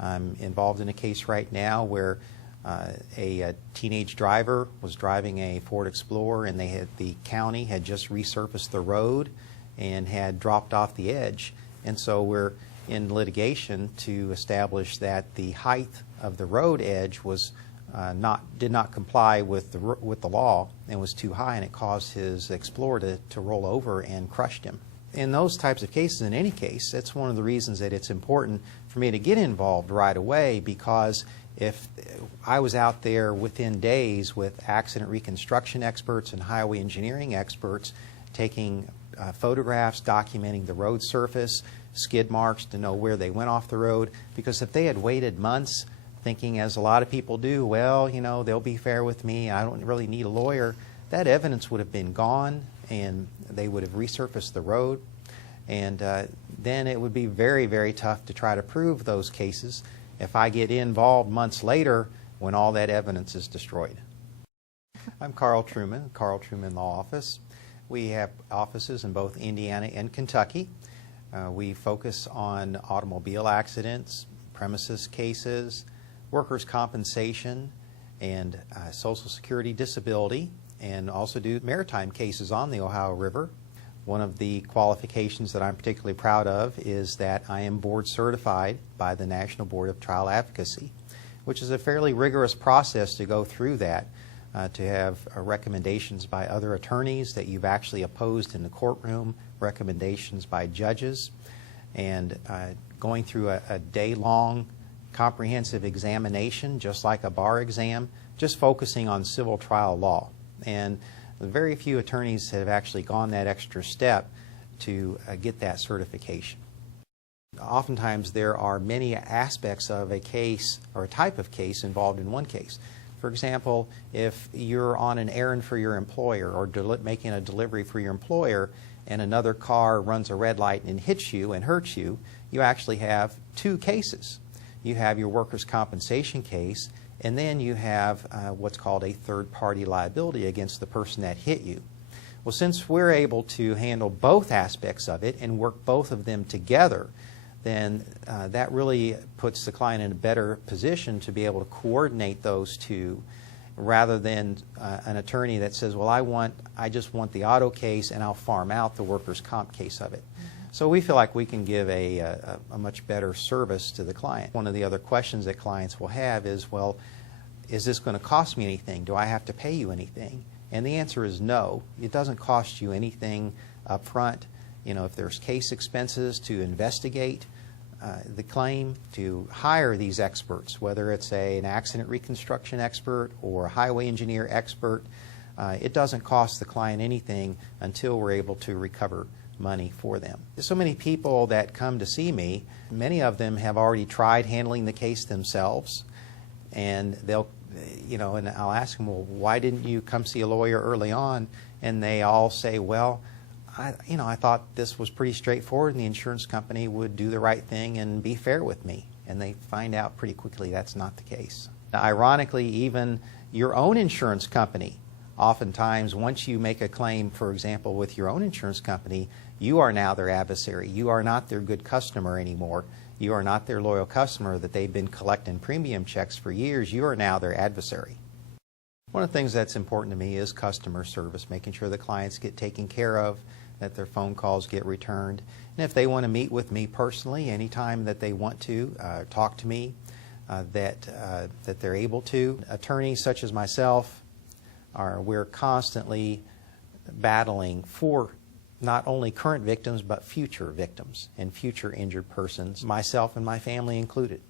I'm involved in a case right now where a teenage driver was driving a Ford Explorer, and the county had just resurfaced the road and had dropped off the edge. And so we're in litigation to establish that the height of the road edge was did not comply with the law and was too high, and it caused his Explorer to roll over and crushed him. In those types of cases, in any case, that's one of the reasons that it's important for me to get involved right away, because if I was out there within days with accident reconstruction experts and highway engineering experts taking photographs documenting the road surface, skid marks to know where they went off the road, because if they had waited months thinking, as a lot of people do, well, you know, they'll be fair with me, I don't really need a lawyer, that evidence would have been gone and they would have resurfaced the road, and then it would be very, very tough to try to prove those cases if I get involved months later when all that evidence is destroyed. I'm Karl Truman Law Office. We have offices in both Indiana and Kentucky. We focus on automobile accidents, premises cases, workers' compensation, and Social Security disability, and also do maritime cases on the Ohio River. One of the qualifications that I'm particularly proud of is that I am board certified by the National Board of Trial Advocacy, which is a fairly rigorous process to go through that, to have recommendations by other attorneys that you've actually opposed in the courtroom, recommendations by judges, and going through a day-long comprehensive examination, just like a bar exam, just focusing on civil trial law. And very few attorneys have actually gone that extra step to get that certification. Oftentimes there are many aspects of a case or a type of case involved in one case. For example, if you're on an errand for your employer or making a delivery for your employer and another car runs a red light and hits you and hurts you, you actually have two cases. You have your workers' compensation case, and then you have what's called a third-party liability against the person that hit you. Well, since we're able to handle both aspects of it and work both of them together, then that really puts the client in a better position to be able to coordinate those two, rather than an attorney that says, well, I just want the auto case and I'll farm out the workers' comp case of it. So we feel like we can give a much better service to the client. One of the other questions that clients will have is, well, is this going to cost me anything? Do I have to pay you anything? And the answer is no. It doesn't cost you anything up front. You know, if there's case expenses to investigate the claim, to hire these experts, whether it's an accident reconstruction expert or a highway engineer expert, it doesn't cost the client anything until we're able to recover money for them. So many people that come to see me, many of them have already tried handling the case themselves, and they'll, you know, and I'll ask them, well, why didn't you come see a lawyer early on? And they all say, well, I thought this was pretty straightforward and the insurance company would do the right thing and be fair with me. And they find out pretty quickly that's not the case. Now, ironically, even your own insurance company, oftentimes once you make a claim, for example, with your own insurance company, you are now their adversary. You are not their good customer anymore. You are not their loyal customer that they've been collecting premium checks for years. You are now their adversary. One of the things that's important to me is customer service, making sure the clients get taken care of, that their phone calls get returned. And if they want to meet with me personally anytime that they want to, talk to me, that they're able to. Attorneys such as myself, we're constantly battling for not only current victims but future victims and future injured persons, myself and my family included.